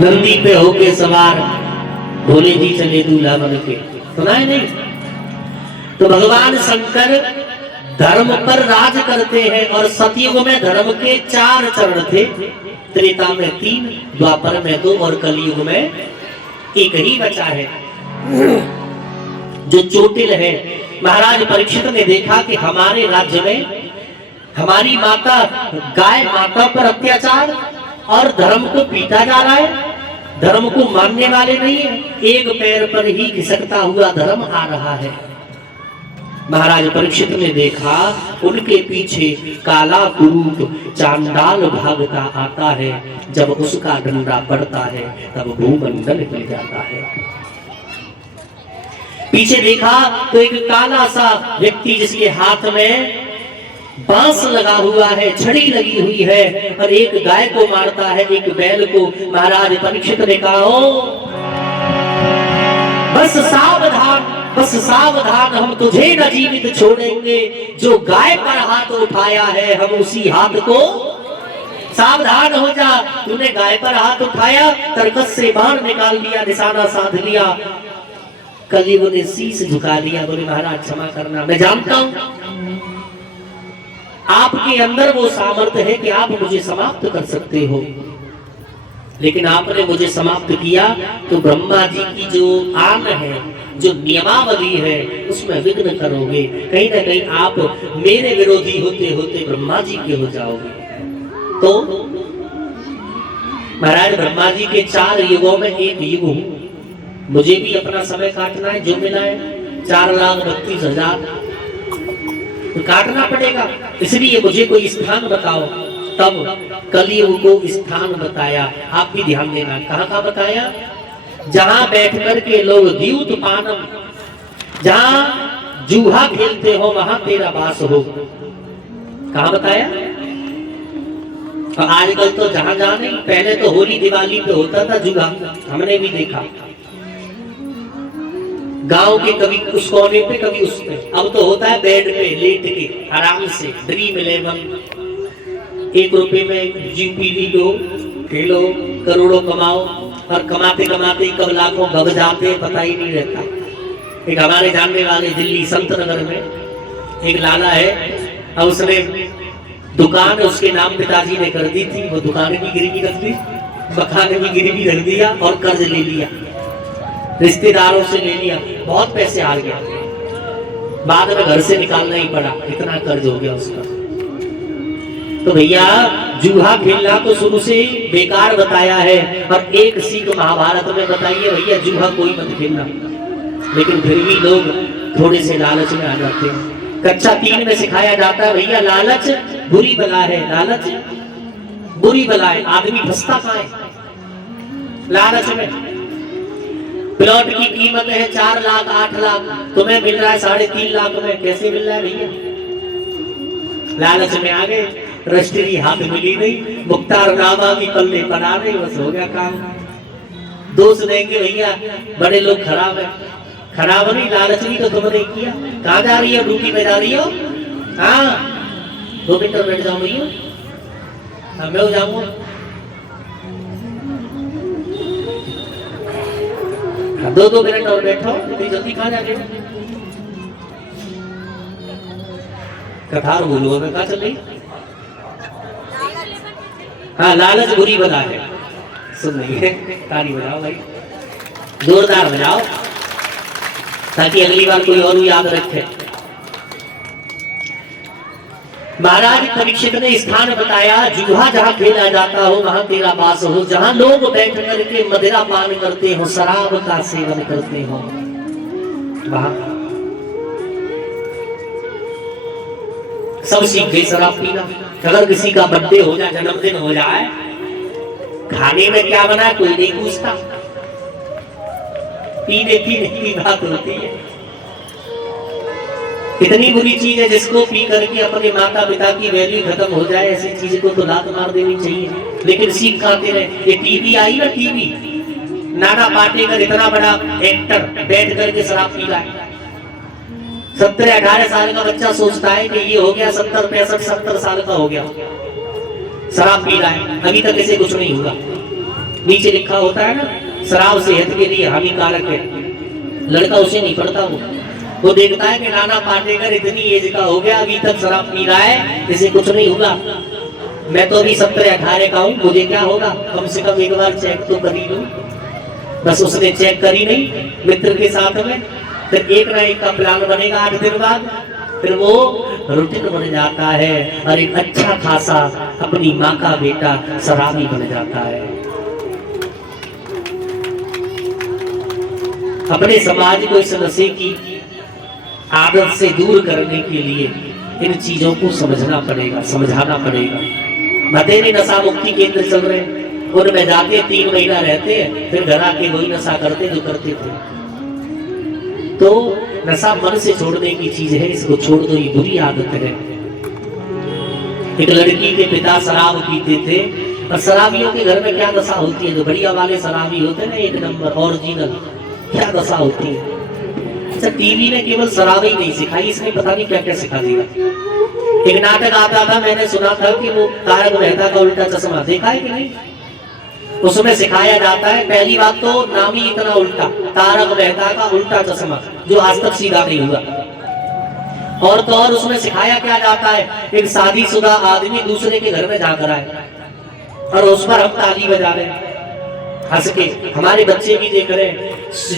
नंदी पे होके सवार भोले जी चले दूल्हा बन के, सुना है नहीं? तो भगवान शंकर धर्म पर राज करते हैं और सतयुग में धर्म के 4 चरण थे, त्रेता में 3, द्वापर में 2 और कलयुग में एक ही बचा है जो चोटिल है। महाराज परीक्षित ने देखा कि हमारे राज्य में हमारी माता गाय माता पर अत्याचार और धर्म को पीटा जा रहा है, धर्म को मानने वाले नहीं है, एक पैर पर ही खिसकता हुआ धर्म आ रहा है। महाराज परीक्षित ने देखा उनके पीछे काला कुरूप चांडाल भागता आता है, जब उसका डंडा पड़ता है तब भूमंडल हिल जाता है। पीछे देखा तो एक काला सा व्यक्ति जिसके हाथ में बांस लगा हुआ है, छड़ी लगी हुई है और एक गाय को मारता है, एक बैल को। महाराज परीक्षित ने कहा बस सावधान, बस सावधान, हम तुझे न जीवित छोड़ेंगे, जो गाय पर हाथ उठाया है हम उसी हाथ को, सावधान हो जा। तूने गाय पर हाथ उठाया, तरकस से बाण निकाल लिया, निशाना साध लिया, कलयुग ने शीश झुका लिया, बोले महाराज क्षमा करना, मैं जानता हूं आपके अंदर वो सामर्थ्य है कि आप मुझे समाप्त कर सकते हो, लेकिन आपने मुझे समाप्त किया तो ब्रह्मा जी की जो आन है, जो नियमावली है, उसमें विघ्न करोगे, कहीं ना कहीं आप मेरे विरोधी होते होते ब्रह्मा जी के हो जाओगे। तो महाराज ब्रह्मा जी के 4 युगों में एक युग हूं, मुझे भी अपना समय काटना है, जो मिला है 4,32,000 तो काटना पड़ेगा, इसलिए मुझे कोई स्थान बताओ। तब कलयुग को स्थान बताया, आप भी ध्यान देना, कहाँ का बताया? जहां बैठ कर के लोग द्यूत पानम, जहां जूहा खेलते हो वहां तेरा वास हो, कहाँ बताया? और आजकल तो जहां जहां नहीं, पहले तो होली दिवाली पे होता था जूहा, हमने भी देखा गांव के, कभी उस कोने पे कभी उस पे। अब तो होता है बेड पे लेट के आराम से, ड्रीम 11, 1 रुपए में जीपीडी लो, खेलो, करोड़ों कमाओ, और कमाते कमाते कब लाखों गब जाते पता ही नहीं रहता। एक हमारे जानने वाले दिल्ली संत नगर में एक लाला है, और उसने दुकान उसके नाम पिताजी ने कर दी थी, वो दुकान भी गिरवी रख दी, मकान भी गिरवी रख दिया और कर्ज ले लिया, रिश्तेदारों से ले लिया, बहुत पैसे हार गया, बाद में घर से निकालना ही पड़ा, इतना कर्ज हो गया उसका। तो भैया जूहा खेलना तो शुरू से बेकार बताया है, और एक सीख महाभारत में बताइए भैया जूहा कोई मत खेलना, लेकिन फिर भी लोग थोड़े से लालच में आ जाते हैं। कक्षा 3 में सिखाया जाता है भैया लालच बुरी बला है, लालच बुरी बला है, आदमी फंसता कहाँ है? लालच में। प्लॉट की कीमत है 4 लाख 8 लाख, तुम्हें मिल रहा है 3.5 लाख में, कैसे मिल रहा है भैया? लालच में आ गए, रजिस्ट्री हाथ मिली नहीं, मुख्तार नामा भी पल्ले बना नहीं, बस हो गया काम। दोष देंगे भैया बड़े लोग खराब है, खराब नहीं, लालच भी तो तुमने किया। कहाँ जा रही हो? ड्यूटी में जा रही हो? हाँ 2 मिनट बैठ जाओ भैया, मैं हो जाऊंगा। 2 मिनट और बैठो, इतनी जल्दी कहाँ जाके? कथार बोलो, मैं कहाँ चल रही? हाँ लालच बुरी बला है, सुन रही है? ताली बजाओ भाई, जोरदार बजाओ, ताकि अगली बार कोई और याद रखे। महाराज परीक्षित ने स्थान बताया, जूहा जहां खेला जाता हो वहां तेरा वास हो, जहां लोग बैठ करके मदिरा पान करते हो, शराब का सेवन करते हो, वहां सब सीख गए शराब पीना। अगर किसी का बर्थडे हो जाए, जन्मदिन हो जाए, खाने में क्या बना कोई नहीं पूछता, पीने की बात होती है। इतनी बुरी चीज है जिसको पी करके अपने माता पिता की वैल्यू खत्म हो जाए, ऐसी चीज को तो लात मार देनी चाहिए। लेकिन सीख खाते रहे। ये टीवी आई ना, टीवी, नाना पाटेकर इतना बड़ा एक्टर बैठ करके शराब पी रहा है। 17-18 साल का बच्चा सोचता है कि ये हो गया 70 साल का हो गया, शराब पी रहा है, अभी तक इसे कुछ नहीं हुआ। नीचे लिखा होता है ना, शराब सेहत के लिए हानिकारक है। लड़का उसे नहीं पढ़ता, वो देखता है कि नाना पाटेकर इतनी एज का हो गया, अभी तक शराब पी रहा है, इसे कुछ नहीं होगा। मैं तो अभी 17-18 का हूँ, मुझे क्या होगा, कम से कम एक बार चेक तो कर ही लूं। बस उसने चेक करी नहीं मित्र के साथ में, फिर एक ना एक का प्लान बनेगा 8 दिन बाद, फिर वो रूटीन बन जाता है और एक अच्छा खासा अपनी माँ का बेटा शराबी बन जाता है। अपने समाज को इस नशे की आदत से दूर करने के लिए इन चीजों को समझना पड़ेगा, समझाना पड़ेगा। बतेरे नशा मुक्ति केंद्र चल रहे हैं, उनमें जाते 3 महीना रहते हैं, फिर घर आके वही नशा करते जो करते थे। तो नशा मन से छोड़ने की चीज है, इसको छोड़ दो, ये बुरी आदत है। एक लड़की के पिता शराब पीते थे, और शराबियों के घर में क्या दशा होती है, जो बढ़िया वाले शराबी होते हैं ना, 1 नंबर ओरिजिनल, क्या दशा होती है। अच्छा, टीवी ने केवल शराब ही नहीं सिखाई, इसने पता नहीं क्या क्या सिखा दिया। एक नाटक आता था, मैंने सुना था कि वो तारक मेहता का उल्टा चश्मा, देखा है कि नहीं? उसमें सिखाया जाता है, पहली बात तो नाम ही इतना उल्टा, तारक मेहता का उल्टा चश्मा, जो आज तक सीधा नहीं हुआ। और तो और उसमें सिखाया क्या जाता है, एक शादीशुदा आदमी दूसरे के घर में जाकर आए और उस पर हम ताली बजा रहे हैं, हंस के, हमारे बच्चे भी देख रहे हैं।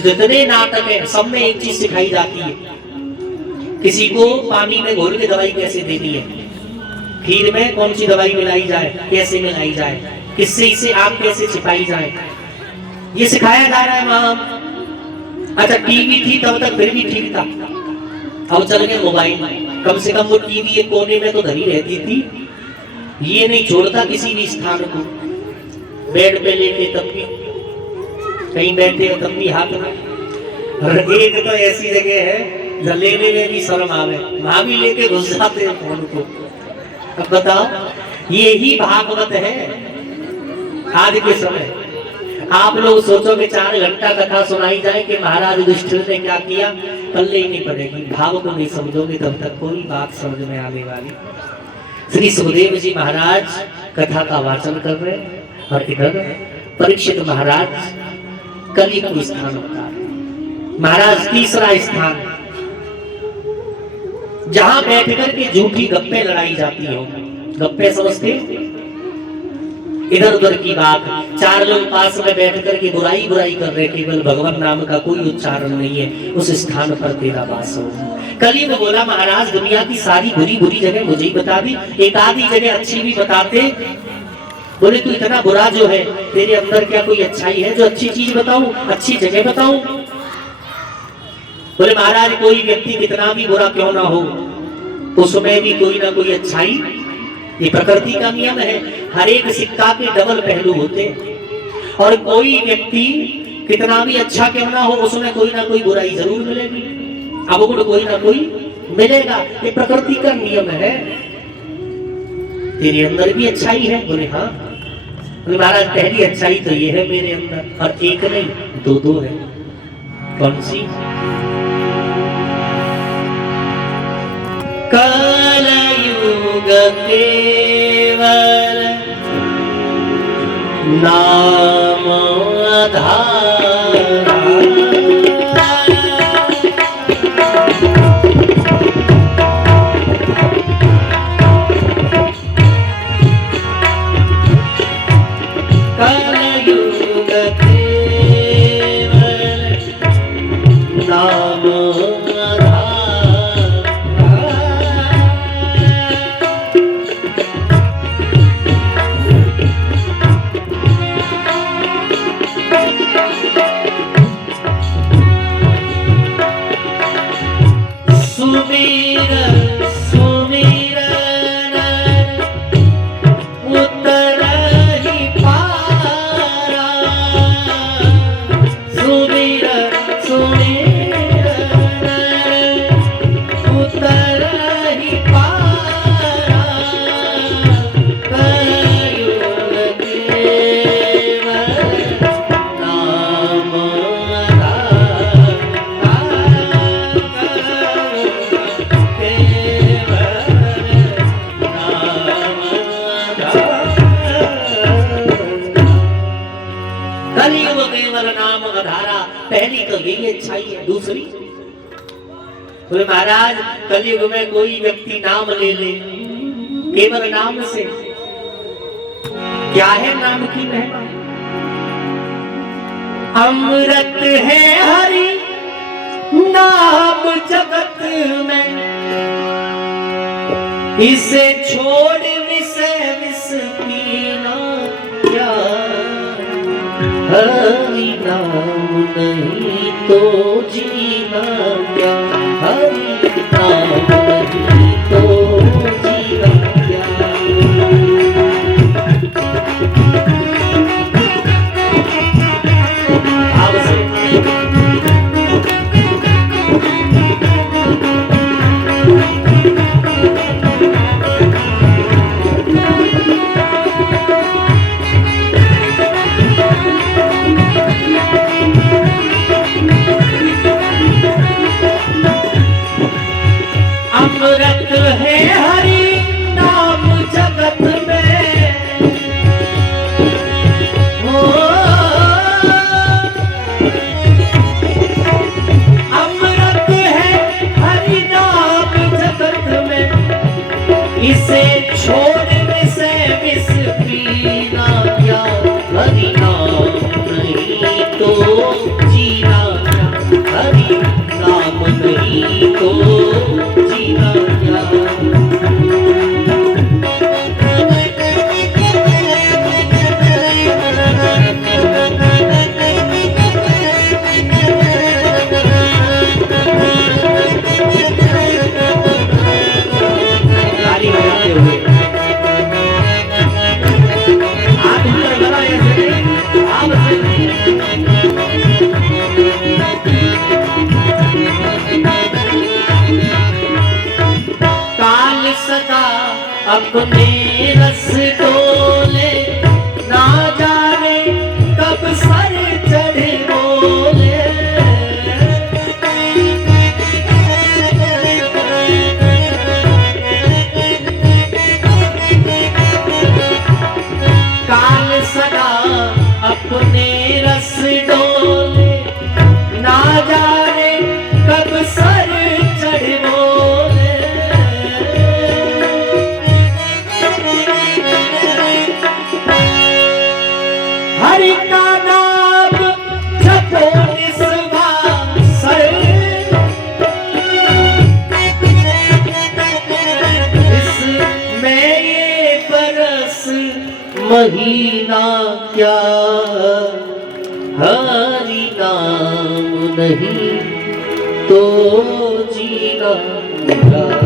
जितने नाटक है सब में एक चीज सिखाई जाती है, किसी को पानी में घोल के दवाई कैसे देनी है, खीर में कौन सी दवाई मिलाई जाए, कैसे मिलाई जाए, किससे इसे आग कैसे छिपाई जाए, ये सिखाया जा रहा है वहां। अच्छा, टीवी थी तब तक फिर भी ठीक था, अब चल गए मोबाइल। कम से कम वो टीवी एक कोने में तो धरी रहती थी, ये नहीं छोड़ता किसी भी स्थान को, बेड पे लेके तब भी, कहीं बैठे हो तब भी हाथ में। और एक तो ऐसी जगह है जहाँ लेने में भी शर्म आवे, वहां भी लेके घुस जाते हैं फोन को। अब बताओ, ये ही भागवत है आज के समय। आप लोग सोचो कि 4 घंटा कथा सुनाई जाए कि महाराज युधिष्ठिर ने क्या किया, पल्ले ही नहीं पड़ेगी। भाव को नहीं समझोगे तब तक कोई बात समझ में आने वाली। श्री सुखदेव जी महाराज कथा का वाचन कर रहे हैं, और इधर परीक्षित महाराज कली को स्थान होता है। महाराज तीसरा स्थान, जहां बैठकर के झूठी गप्पे लड़ाई जाती हो। गप्पे समझते, इधर उधर की बात, 4 लोग पास में बैठ करके बुराई बुराई कर रहे, केवल भगवान नाम का कोई उच्चारण नहीं है, उस स्थान पर तेरा वास हो। कली ने बोला, महाराज दुनिया की सारी बुरी बुरी जगह मुझे ही बता दी, एक आधी जगह अच्छी भी बताते। बोले, तू इतना बुरा जो है, तेरे अंदर क्या कोई अच्छाई है जो अच्छी चीज बताऊं, अच्छी जगह बताऊं? बोले, महाराज कोई व्यक्ति कितना भी बुरा क्यों ना हो, उसमें भी कोई ना कोई अच्छाई, ये प्रकृति का नियम है। हर एक सिक्का के डबल पहलू होते हैं, और कोई व्यक्ति कितना भी अच्छा क्यों ना हो, उसमें कोई ना कोई बुराई जरूर मिलेगी, अवगुण कोई ना कोई मिलेगा, ये प्रकृति का नियम है। तेरे अंदर भी अच्छाई है? बोले हाँ। बोले, महाराज पहली अच्छाई तो ये है मेरे अंदर, और एक नहीं 2 है। कौन सी? कलयुग केवल नाम आधार, कलयुग केवल नाम कलयुग केवल नाम आधारा, पहली तो यही अच्छाई है। दूसरी बोले महाराज कलयुग में कोई व्यक्ति नाम ले ले केवल नाम से, क्या है नाम की महिमा? अमृत है हरि नाम जगत में, इसे छोड़ विषय विष पीना क्या? हरि नाम नहीं तो जीना क्या? हरि नाम नहीं तो जीना क्या? अमृत है हरि नाम जगत में, ओ अमृत है हरि नाम जगत में, इसे छोड़ विषय विष पीना क्या? हरि नाम नहीं तो जीना क्या? हरि नाम नहीं तो जीना क्या? ताली बजाते हुए हाथ ऊपर लगाए ऐसे आप काल सदा अपने रस डोले, ना जाने कब सर चढ़े बोले। काल सदा अपने रस डोले, ना जाने कब सर चढ़े बोले। हरि का नाम जपो निस्वासर, इसमें ये बरस महीना क्या? हरि नाम नहीं तो जीना क्या?